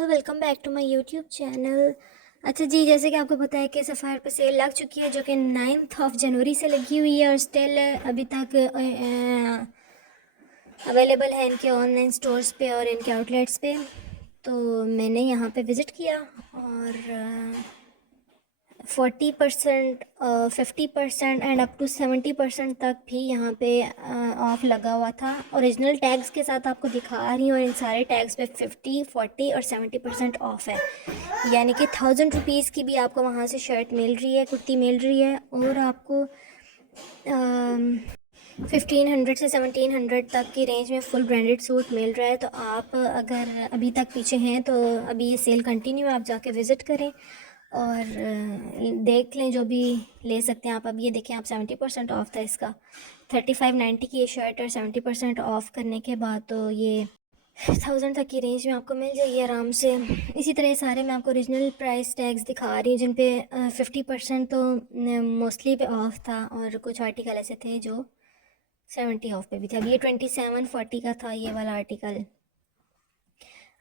Welcome back to my YouTube channel. अच्छा जी, जैसे कि आपको पता है कि सफ़ायर पे सेल लग चुकी है, जो कि 9 जनवरी से लगी हुई है और स्टिल अभी तक अवेलेबल है इनके ऑनलाइन स्टोर्स पे और इनके आउटलेट्स पे। तो मैंने यहाँ पे विज़िट किया और 40%, 50% एंड अप टू 70% तक भी यहाँ पे ऑफ़ लगा हुआ था। ओरिजिनल टैग्स के साथ आपको दिखा रही हूँ और इन सारे टैग्स पे 50, 40 और 70% ऑफ़ है। यानी कि 1000 रुपीज़ की भी आपको वहाँ से शर्ट मिल रही है, कुर्ती मिल रही है और आपको 1500 से 1700 तक की रेंज में फुल ब्रांडेड सूट मिल रहा है। तो आप अगर अभी तक पीछे हैं तो अभी ये सेल कंटिन्यू है, आप जाके विज़िट करें और देख लें जो भी ले सकते हैं आप। अब ये देखें आप, 70% ऑफ था इसका, 3590 की ये शर्ट और 70% ऑफ करने के बाद तो ये 1000 तक की रेंज में आपको मिल जाएगी आराम से। इसी तरह सारे मैं आपको ओरिजिनल प्राइस टैग्स दिखा रही हूँ जिन पे 50% तो मोस्टली पे ऑफ था और कुछ आर्टिकल ऐसे थे जो 70 ऑफ पे भी थे। अब ये 2740 का था ये वाला आर्टिकल।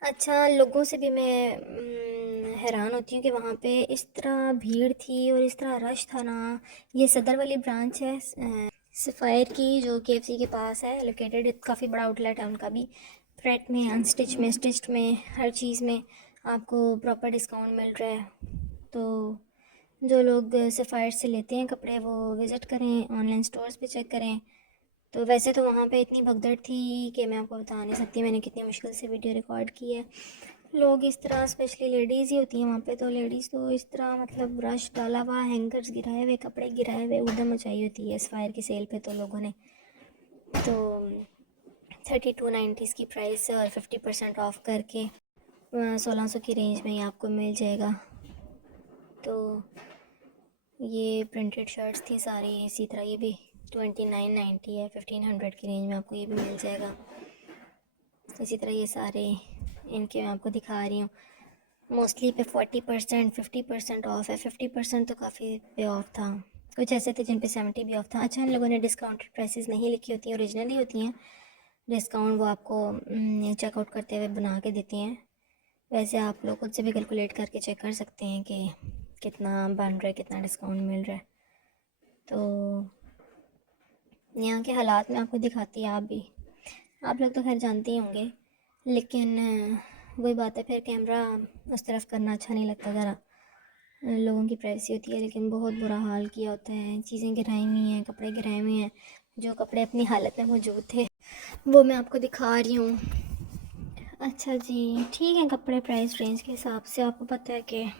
अच्छा, लोगों से भी मैं हैरान होती हूँ कि वहाँ पे इस तरह भीड़ थी और इस तरह रश था ना। ये सदर वाली ब्रांच है सफ़ायर की, जो KFC के पास है लोकेटेड। काफ़ी बड़ा आउटलेट है उनका भी। प्रेट में, अनस्टिच में, स्टिच्ड में, हर चीज़ में आपको प्रॉपर डिस्काउंट मिल रहा है। तो जो लोग सफ़ायर से लेते हैं कपड़े वो विज़िट करें, ऑनलाइन स्टोर्स पे चेक करें। तो वैसे तो वहाँ पे इतनी भगदड़ थी कि मैं आपको बता नहीं सकती मैंने कितनी मुश्किल से वीडियो रिकॉर्ड की है। लोग इस तरह, स्पेशली लेडीज़ ही होती हैं वहाँ पे, तो लेडीज़ तो इस तरह मतलब रश डाला हुआ, हैंगर्स गिराए हुए, कपड़े गिराए हुए, उधम मचाई होती है इस फायर की सेल पे तो लोगों ने। तो 3290 की प्राइस है और 50% ऑफ करके 1600 की रेंज में ही आपको मिल जाएगा। तो ये प्रिंटेड शर्ट्स थी सारी, इसी तरह ये भी 2990 है, 1500 की रेंज में आपको ये भी मिल जाएगा। इसी तरह ये सारे इनके मैं आपको दिखा रही हूँ। मोस्टली पे 40%, 50% ऑफ है। 50% तो काफ़ी पे ऑफ था, कुछ ऐसे थे जिन पे 70 भी ऑफ था। अच्छा, इन लोगों ने डिस्काउंटेड प्राइसेस नहीं लिखी होती हैं, ओरिजिनली होती हैं। डिस्काउंट वो आपको चेकआउट करते हुए बना के देती हैं। वैसे आप लोग खुद से भी कैलकुलेट करके चेक कर सकते हैं कि कितना बन रहा है, कितना डिस्काउंट मिल रहा है। तो यहाँ के हालात में आपको दिखाती है, आप लोग तो खैर जानते ही होंगे, लेकिन वही बात है, फिर कैमरा उस तरफ करना अच्छा नहीं लगता ज़रा। लोगों की प्राइवेसी होती है, लेकिन बहुत बुरा हाल किया होता है। चीज़ें गिराई हुई हैं, कपड़े गिराए हुए हैं। जो कपड़े अपनी हालत में मौजूद थे वो मैं आपको दिखा रही हूँ। अच्छा जी, ठीक है। कपड़े प्राइस रेंज के हिसाब से आपको पता है कि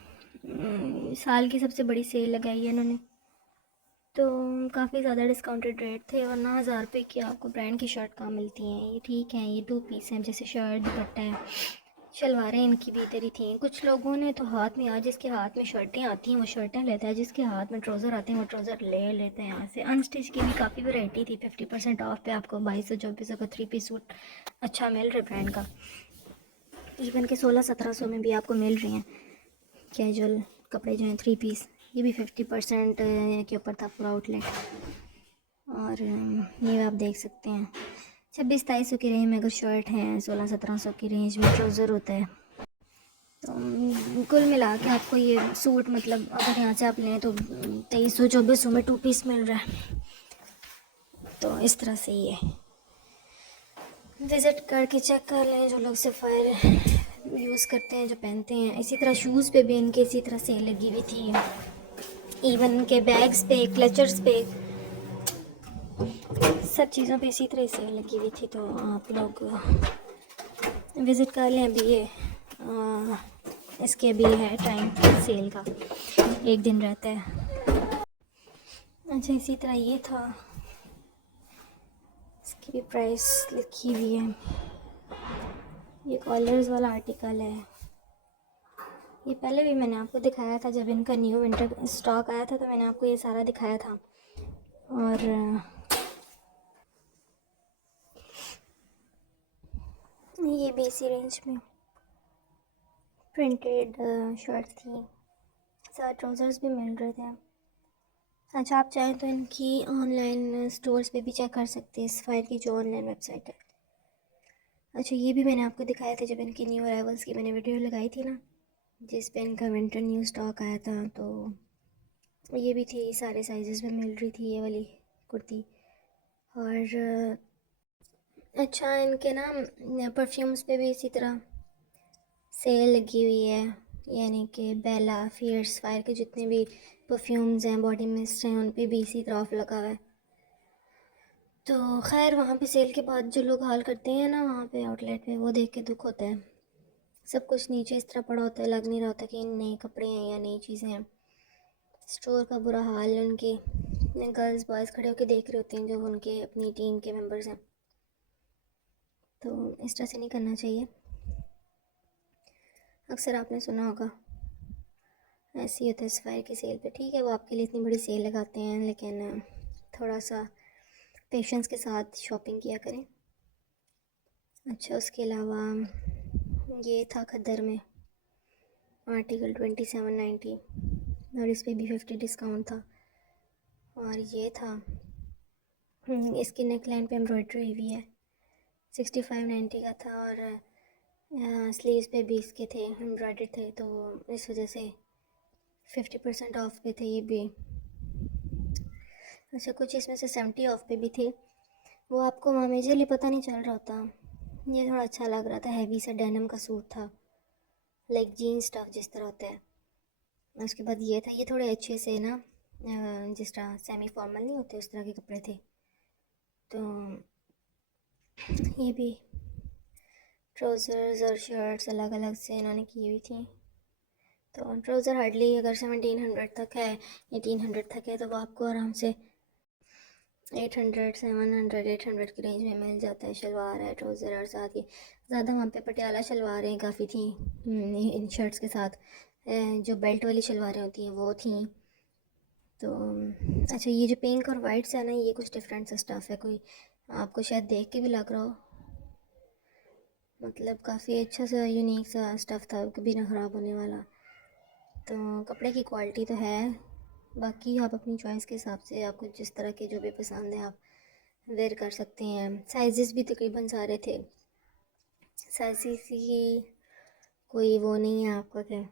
साल की सबसे बड़ी सेल लगाई है इन्होंने, तो काफ़ी ज़्यादा डिस्काउंटेड रेट थे। और 1000 रुपये की आपको ब्रांड की शर्ट कहाँ मिलती हैं। ये ठीक है, ये 2 पीस हैं, जैसे शर्ट, दुपट्टा है, शलवारें इनकी भी इधर ही थी। कुछ लोगों ने तो हाथ में, आज जिसके हाथ में शर्टें आती हैं वो शर्टें लेता है, जिसके हाथ में ट्राउज़र आते हैं वो ट्राउज़र ले लेते हैं यहाँ से। अनस्टिच की भी काफ़ी वैरायटी थी। 50% ऑफ पे आपको 2200-2400 का 3 पीस सूट अच्छा मिल रहा है ब्रांड का। इवन के 1600-1700 में भी आपको मिल रही हैं कैजुअल कपड़े जो हैं 3 पीस। ये भी 50% के ऊपर था पूरा आउटलेट। और ये आप देख सकते हैं 2600-2300 की रेंज में अगर शर्ट है, 1600-1700 की रेंज में ट्राउज़र होता है। तो कुल मिला के आपको ये सूट, मतलब अगर यहाँ से आप लें तो 2300-2400 में 2 पीस मिल रहा है। तो इस तरह से ये विज़िट करके चेक कर लें जो लोग सफ़ायर यूज़ करते हैं, जो पहनते हैं। इसी तरह शूज़ पे भी इनके इसी तरह सेल लगी हुई थी। इवन इनके बैग्स पे, क्लचर्स पे, सब चीज़ों पे इसी तरह सेल लगी हुई थी। तो आप लोग विज़िट कर लें। अभी ये इसके अभी है टाइम सेल का, 1 दिन रहता है। अच्छा, इसी तरह ये था, इसकी भी प्राइस लिखी हुई है। ये कॉलर्स वाला आर्टिकल है। ये पहले भी मैंने आपको दिखाया था, जब इनका न्यू विंटर स्टॉक आया था तो मैंने आपको ये सारा दिखाया था। और ये भी इसी रेंज में प्रिंटेड शर्ट्स थी, साथ ट्राउज़र्स भी मिल रहे थे। अच्छा, आप चाहें तो इनकी ऑनलाइन स्टोर्स पे भी चेक कर सकते हैं, सफ़ायर की जो ऑनलाइन वेबसाइट है। अच्छा, ये भी मैंने आपको दिखाया था जब इनकी न्यू अराइवल्स की मैंने वीडियो लगाई थी ना, जिस पे इनका विंटर न्यू स्टॉक आया था। तो ये भी थी, सारे साइजेस में मिल रही थी ये वाली कुर्ती। और अच्छा, इनके ना परफ्यूम्स पे भी इसी तरह सेल लगी हुई है, यानी कि बेला, फियर्स, फायर के जितने भी परफ्यूम्स हैं, बॉडी मिस्ट हैं, उन पे भी इसी तरह ऑफ लगा हुआ है। तो खैर, वहाँ पे सेल के बाद जो लोग हाल करते हैं ना वहाँ पे आउटलेट पे, वो देख के दुख होता है। सब कुछ नीचे इस तरह पड़ा होता है, लग नहीं रहा होता कि नए कपड़े हैं या नई चीज़ें हैं। स्टोर का बुरा हाल, उनके गर्ल्स बॉयज़ खड़े होकर देख रहे होते हैं जो उनके अपनी टीम के मेंबर्स हैं। तो इस तरह से नहीं करना चाहिए। अक्सर आपने सुना होगा, ऐसे ही होता है सफ़ायर की सेल पे। ठीक है, वो आपके लिए इतनी बड़ी सेल लगाते हैं, लेकिन थोड़ा सा पेशेंस के साथ शॉपिंग किया करें। अच्छा, उसके अलावा ये था खद्दर में आर्टिकल 2790, और इस पर भी 50 डिस्काउंट था। और ये था, इसकी नेक लाइन पर एम्ब्रॉयड्री हुई है, 6590 का था। और स्लीव्स पे भी इसके थे, एम्ब्रॉयडर्ड थे, तो इस वजह से 50% ऑफ पे थे ये भी। अच्छा, कुछ इसमें से 70 ऑफ पे भी थे, वो आपको वहाँ मेजरली पता नहीं चल रहा होता। ये थोड़ा अच्छा लग रहा था, हैवी सा डेनिम का सूट था, लाइक जीन्स स्टफ जिस तरह होता है। उसके बाद ये था, ये थोड़े अच्छे से ना जिस तरह सेमी फॉर्मल नहीं होते उस तरह के कपड़े थे। तो ये भी ट्राउज़र्स और शर्ट्स अलग अलग से इन्होंने की हुई थी। तो ट्राउज़र हार्डली अगर 1700 तक है, 1800 तक है, तो वो आपको आराम से 800, 700, 800 की रेंज में मिल जाता है। शलवार है, ट्राउज़र, और साथ ही ज़्यादा वहाँ पे पटियाला शलवारें काफ़ी थी इन शर्ट्स के साथ। जो बेल्ट वाली शलवारें होती हैं वो थी। तो अच्छा, ये जो पिंक और वाइट्स है ना, ये कुछ डिफरेंट सा स्टफ़ है, कोई आपको शायद देख के भी लग रहा हो, मतलब काफ़ी अच्छा सा यूनिक सा स्टफ़ था, कभी ना ख़राब होने वाला। तो कपड़े की क्वालिटी तो है, बाकी आप अपनी चॉइस के हिसाब से, आपको जिस तरह के जो भी पसंद है आप वेयर कर सकते हैं। साइजेस भी तकरीबन सारे थे, साइज़ की कोई वो नहीं है आपका क्या।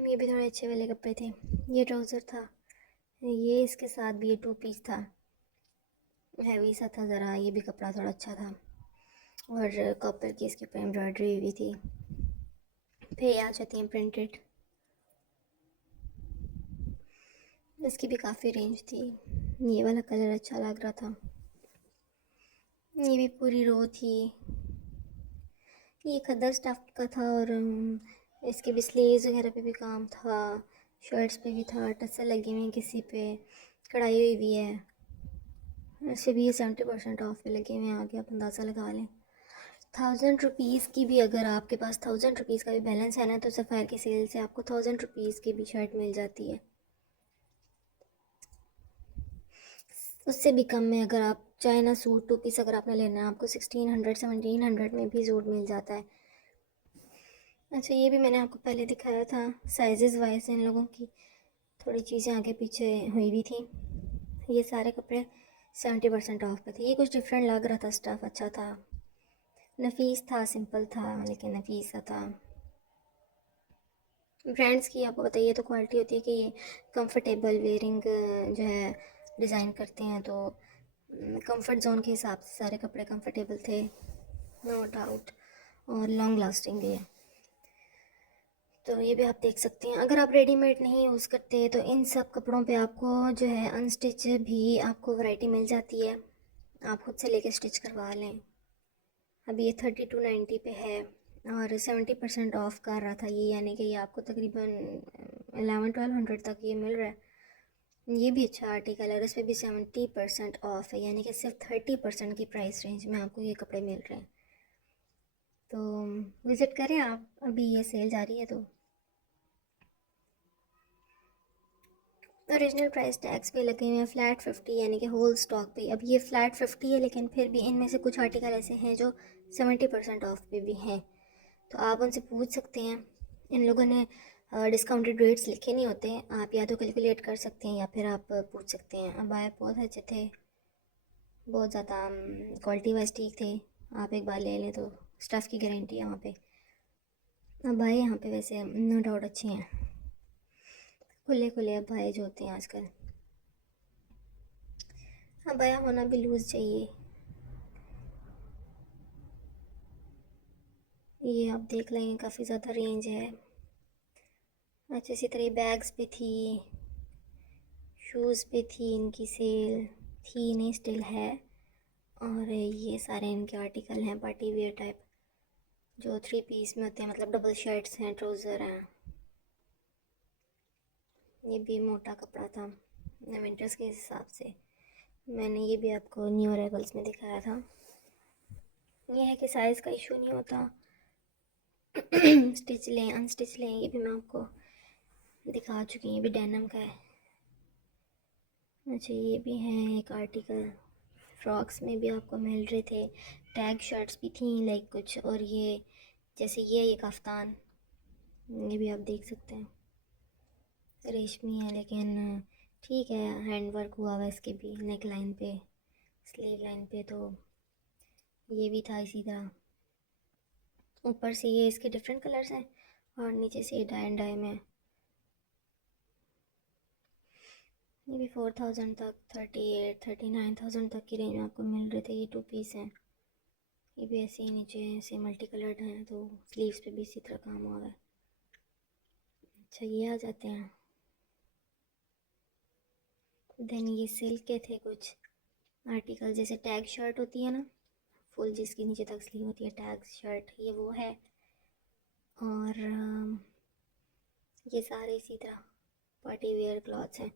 ये भी थोड़े अच्छे वाले कपड़े थे। ये ट्राउज़र था, ये इसके साथ भी ये 2 पीस था, हैवी सा था ज़रा, ये भी कपड़ा थोड़ा अच्छा था। और कॉपर की इसके ऊपर एम्ब्रॉयडरी हुई थी। फिर आ जाती हैं प्रिंटेड, इसकी भी काफ़ी रेंज थी। ये वाला कलर अच्छा लग रहा था, ये भी पूरी रो थी। ये खद्दर स्टफ का था, और इसके भी स्लीव्स वगैरह पे भी काम था, शर्ट्स पे भी था, टसल लगे हुए हैं किसी पे, कढ़ाई हुई भी है। ऐसे भी ये 70% ऑफ पे लगे हुए हैं, आगे आप अंदाज़ा लगा लें। 1000 रुपीज़ की भी, अगर आपके पास 1000 रुपीज़ का भी बैलेंस है ना, तो सफ़ायर की सेल से आपको 1000 रुपीज़ की भी शर्ट मिल जाती है। उससे भी कम में अगर आप चाहे ना, सूट 2 पीस अगर आपने लेना है, आपको 1600, 1700 में भी सूट मिल जाता है। अच्छा, ये भी मैंने आपको पहले दिखाया था, साइजेस वाइज इन लोगों की थोड़ी चीज़ें आगे पीछे हुई भी थी। ये सारे कपड़े 70% ऑफ पे थे। ये कुछ डिफरेंट लग रहा था, स्टफ़ अच्छा था, नफीस था, सिंपल था, लेकिन नफीस सा था। ब्रांड्स की आपको बताइए तो क्वालिटी होती है कि ये कंफर्टेबल वेयरिंग जो है डिज़ाइन करते हैं, तो कंफर्ट जोन के हिसाब से सारे कपड़े कंफर्टेबल थे, नो डाउट, और लॉन्ग लास्टिंग भी है। तो ये भी आप देख सकते हैं। अगर आप रेडीमेड नहीं यूज़ करते तो इन सब कपड़ों पे आपको जो है अनस्टिच भी आपको वैरायटी मिल जाती है, आप खुद से लेके स्टिच करवा लें। अभी ये 3290 पे है, और 70% ऑफ कर रहा था ये, यानी कि ये आपको तकरीबन 1100-1200 तक ये मिल रहा है। ये भी अच्छा आर्टिकल है, और इस पर भी 70% ऑफ है, यानी कि सिर्फ 30% की प्राइस रेंज में आपको ये कपड़े मिल रहे हैं। तो विज़िट करें आप, अभी ये सेल जारी है। तो ओरिजिनल प्राइस टैग्स पे लगे हुए हैं फ्लैट 50, यानी कि होल स्टॉक पे। अब ये फ्लैट 50 है, लेकिन फिर भी इनमें से कुछ आर्टिकल ऐसे हैं जो 70% ऑफ पे भी हैं, तो आप उनसे पूछ सकते हैं। इन लोगों ने डिस्काउंटेड रेट्स लिखे नहीं होते, आप या तो कैलकुलेट कर सकते हैं या फिर आप पूछ सकते हैं। अब आए बहुत अच्छे थे, बहुत ज़्यादा क्वालिटी वाइज ठीक थे। आप एक बार ले लें तो स्टफ़ की गारंटी है वहाँ पे। अब भाई यहाँ पे वैसे नो डाउट अच्छे हैं, खुले खुले अब भाई जो होते हैं आजकल। अब भाई होना भी लूज़ चाहिए। ये आप देख लें काफ़ी ज़्यादा रेंज है। अच्छा, इसी तरह बैग्स पे थी, शूज़ पे थी, इनकी सेल थी नहीं, स्टिल है। और ये सारे इनके आर्टिकल हैं पार्टी वेयर टाइप, जो 3 पीस में होते हैं, मतलब डबल शर्ट्स हैं, ट्राउज़र हैं। ये भी मोटा कपड़ा था विंटर्स के हिसाब से। मैंने ये भी आपको न्यू अराइवल्स में दिखाया था। ये है कि साइज़ का इशू नहीं होता। स्टिच लें अनस्टिच लें, ये भी मैं आपको दिखा चुकी हूँ। ये भी डेनिम का है। अच्छा, ये भी है एक आर्टिकल, फ्रॉक्स में भी आपको मिल रहे थे। टैग शर्ट्स भी थी लाइक कुछ, और ये जैसे ये कफ्तान, ये भी आप देख सकते हैं, रेशमी है लेकिन ठीक है, हैंड वर्क हुआ हुआ है इसके भी, नेक लाइन पे, स्लीव लाइन पे। तो ये भी था इसी तरह। ऊपर से ये इसके डिफरेंट कलर्स हैं और नीचे से डाई एंड डाई में। ये भी 4000 तक, 38-39,000 तक की रेंज में आपको मिल रहे थे। ये 2 पीस हैं। ये भी ऐसे ही नीचे ऐसे मल्टी कलर्ड हैं, तो स्लीव्स पे भी इसी तरह काम हुआ है। अच्छा, ये आ जाते हैं। देन ये सिल्क के थे कुछ आर्टिकल, जैसे टैग शर्ट होती है ना, फुल जिसके नीचे तक स्लीव होती है, टैग शर्ट, ये वो है। और ये सारे इसी तरह पार्टी वेयर क्लॉथ्स हैं।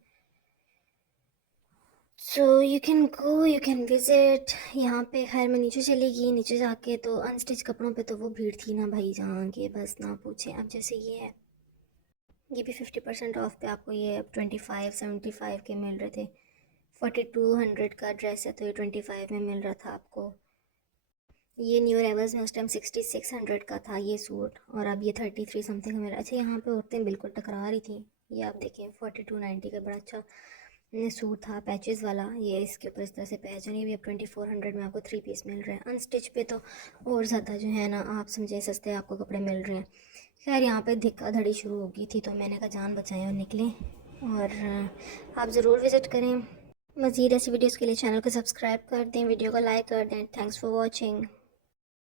So you can go, you can visit. यहाँ पे खैर मैं नीचे चली गई, नीचे जाके तो अनस्टिच कपड़ों पे तो वो भीड़ थी ना भाई, जहाँ के बस ना पूछें। अब जैसे ये है, ये भी 50% ऑफ पे आपको ये 25-75 के मिल रहे थे। 4200 का ड्रेस है तो ये 25 में मिल रहा था आपको। ये न्यू अराइवल्स में उस टाइम 6600 का था ये सूट, और अब ये 33 समथिंग का मिला। अच्छा, यहाँ पे औरतें बिल्कुल टकरा रही थी। ये आप देखें 4290 का बड़ा अच्छा सूट था, पैचेस वाला। ये इसके ऊपर इस तरह से पैच है। ये भी अब 2400 में आपको 3 पीस मिल रहे हैं। अनस्टिच पे तो और ज़्यादा जो है ना, आप समझे सस्ते आपको कपड़े मिल रहे हैं। खैर यहाँ पे धक्का धड़ी शुरू हो गई थी, तो मैंने कहा जान बचाएं और निकलें। और आप ज़रूर विज़िट करें। मज़ीद ऐसी वीडियोज़ के लिए चैनल को सब्सक्राइब कर दें, वीडियो को लाइक कर दें। Thanks for watching.